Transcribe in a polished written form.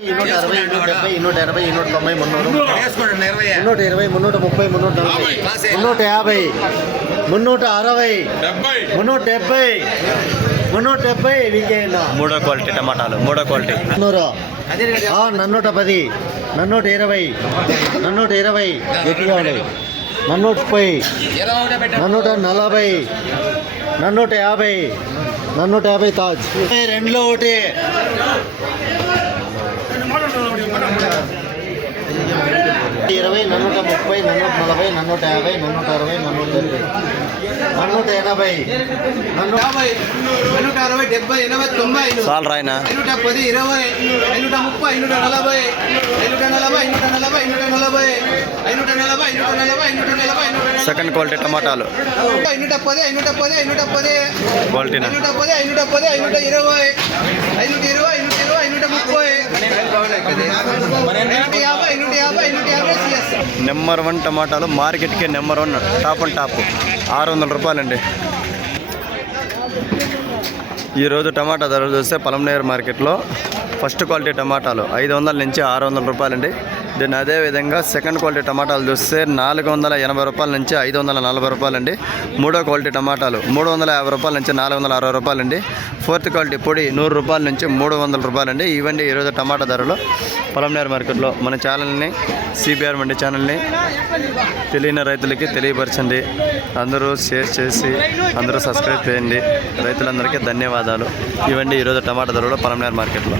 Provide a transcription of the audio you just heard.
260, 170, 180, 190, 300, 320, 330, 340, 350, 360, 370 వీకేనా. మూడో క్వాలిటీ టమాటాలు, మూడో క్వాలిటీ. 410, 420, 420 గట్టిగా ఉన్నాయి. 430, 440, 450, 450 తాజ్. రెండులో ఒకటి. 20, 430, 440, 450, 460, 470, 480, 160, 70, 80, 90. చాలు రాయనా. 110, 20, 130, 140, 140. సెకండ్ క్వాలిటీ టమాటాలు. 110, 110, క్వాలిటీనా? 110, 120, 130, 150. నెంబర్ 1 టమాటాలు మార్కెట్కి నెంబర్ 1 టాప్ అండ్ టాప్ 600 రూపాయలండి. ఈరోజు టమాటా ధరలు చూస్తే పలమనేరు మార్కెట్లో ఫస్ట్ క్వాలిటీ టమాటాలు 500 నుంచి 600 రూపాయలండి. దీన్ని అదేవిధంగా సెకండ్ క్వాలిటీ టమాటాలు చూస్తే 480 రూపాయల నుంచి 540 రూపాయలండి. మూడో క్వాలిటీ టమాటాలు 350 రూపాయల నుంచి 460 రూపాయలండి. ఫోర్త్ క్వాలిటీ పొడి 100 రూపాయల నుంచి 300 రూపాయలండి. ఇవండి ఈరోజు టమాటా ధరలు పలమనేరు మార్కెట్లో. మన ఛానల్ని సిబిఆర్ మండి ఛానల్ని తెలియని రైతులకి తెలియపరచండి. అందరూ షేర్ చేసి అందరూ సబ్స్క్రైబ్ చేయండి. రైతులందరికీ ధన్యవాదాలు. ఇవండి ఈరోజు టమాటా ధరలు పలమనేరు మార్కెట్లో.